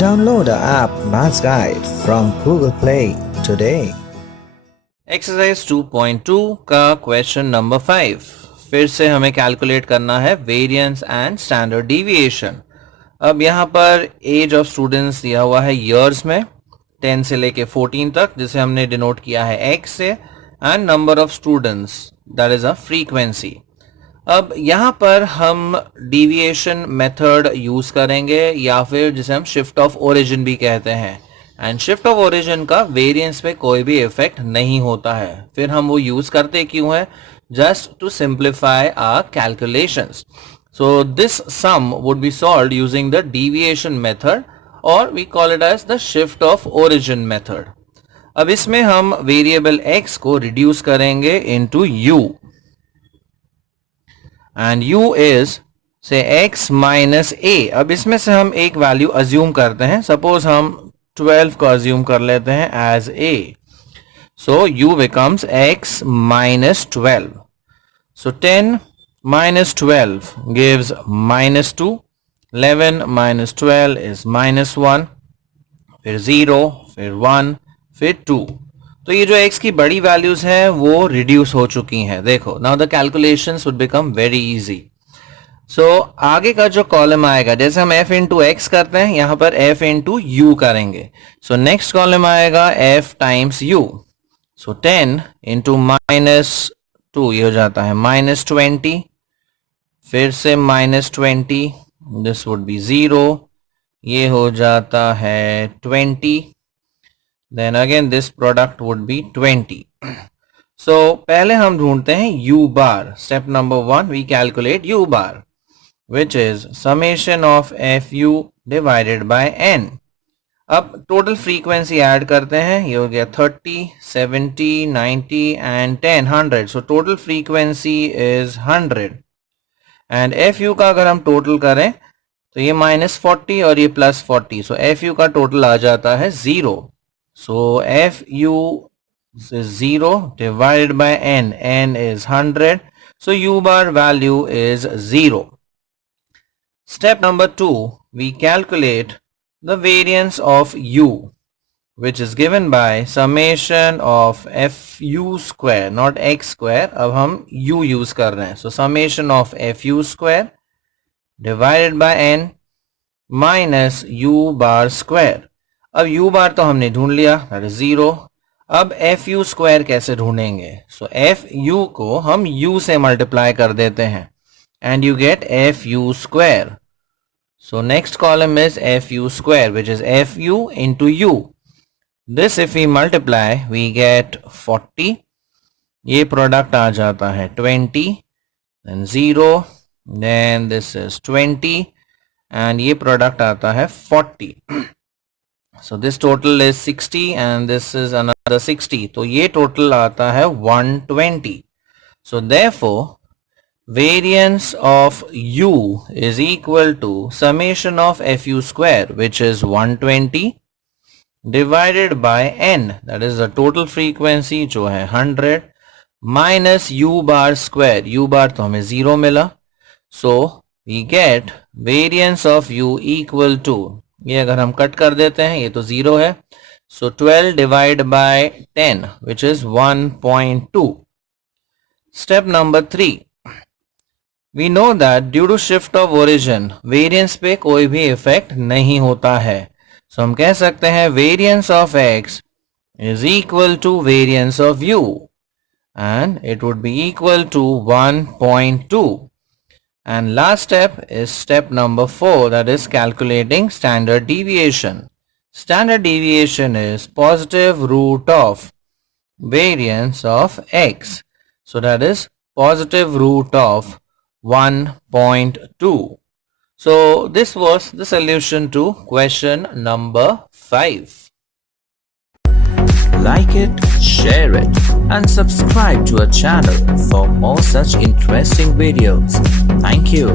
Download the app Maths Guide from Google Play today. Exercise 2.2 का question number 5 फिर से हमें कैलकुलेट करना है वेरिएंस एंड स्टैंडर्ड डिविएशन। अब यहाँ पर एज ऑफ स्टूडेंट्स दिया हुआ है ईयर्स में 10 से लेके 14 तक, जिसे हमने डिनोट किया है x से, and number of students that is a frequency. अब यहाँ पर हम डिविएशन मेथड यूज करेंगे या फिर जिसे हम शिफ्ट ऑफ ओरिजिन भी कहते हैं, एंड शिफ्ट ऑफ ओरिजिन का वेरिएंस पे कोई भी इफेक्ट नहीं होता है। फिर हम वो यूज करते क्यों है? Just to simplify our calculations. So this sum would be solved using the deviation method और we call it as the shift of origin method. अब इसमें हम वेरिएबल x को रिड्यूस करेंगे into u, and u is से x minus a। अब इसमें से हम एक वैल्यू अज्यूम करते हैं, सपोज हम 12 को अज्यूम कर लेते हैं as a, so u becomes x minus 12. So 10 minus 12 gives minus 2, 11 minus 12 is minus 1, फिर 0, फिर 1, फिर 2। तो ये जो x की बड़ी वैल्यूज हैं वो रिड्यूस हो चुकी हैं। देखो, now the calculations would become very easy. So आगे का जो कॉलम आएगा, जैसे हम f इंटू एक्स करते हैं, यहाँ पर f इंटू यू करेंगे। सो नेक्स्ट कॉलम आएगा f टाइम्स u। सो 10 इंटू माइनस 2 ये हो जाता है माइनस 20, फिर से माइनस 20, दिस वुड बी 0, ये हो जाता है 20, then again this product would be 20. So पहले हम ढूंढते हैं u bar. Step number 1, we calculate u bar, which is summation of fu divided by n. अब टोटल फ्रीक्वेंसी ऐड करते हैं, ये हो गया 30, 70, 90 and 10, 100. So total frequency is 100 and fu का अगर हम टोटल करें तो ये माइनस 40 और ये प्लस 40, so fu का टोटल आ जाता है 0. So fu is 0 divided by n. n is 100. So u bar value is 0. Step number 2, we calculate the variance of u, which is given by summation of fu square, not x square. अब हम u use कर रहे हैं. So summation of fu square divided by n minus u bar square. अब u बार तो हमने ढूंढ लिया, दैट इज 0। अब fu स्क्वायर कैसे ढूंढेंगे? सो fu को हम u से मल्टीप्लाई कर देते हैं and you get fu square. So next column is fu square, which is fu into u। This if we multiply we get 40, ये प्रोडक्ट आ जाता है 20, then 0, then this is 20 and ये प्रोडक्ट आता है 40। So this total is 60 and this is another 60. तो ये total आता है 120. So therefore, variance of u is equal to summation of fu square, which is 120 divided by n, that is the total frequency जो है 100, minus u bar square. u bar तो हमें 0 मिला. So we get variance of u equal to, ये अगर हम cut कर देते हैं ये तो 0 है, so 12 divide by 10 which is 1.2. Step number 3, we know that due to shift of origin variance पे कोई भी इफेक्ट नहीं होता है। सो हम कह सकते हैं variance of x is equal to variance of u and it would be equal to 1.2. And last step is step number 4, that is calculating standard deviation. Standard deviation is positive root of variance of x. So that is positive root of 1.2. So this was the solution to question number 5. Like it, share it, and subscribe to our channel for more such interesting videos. Thank you.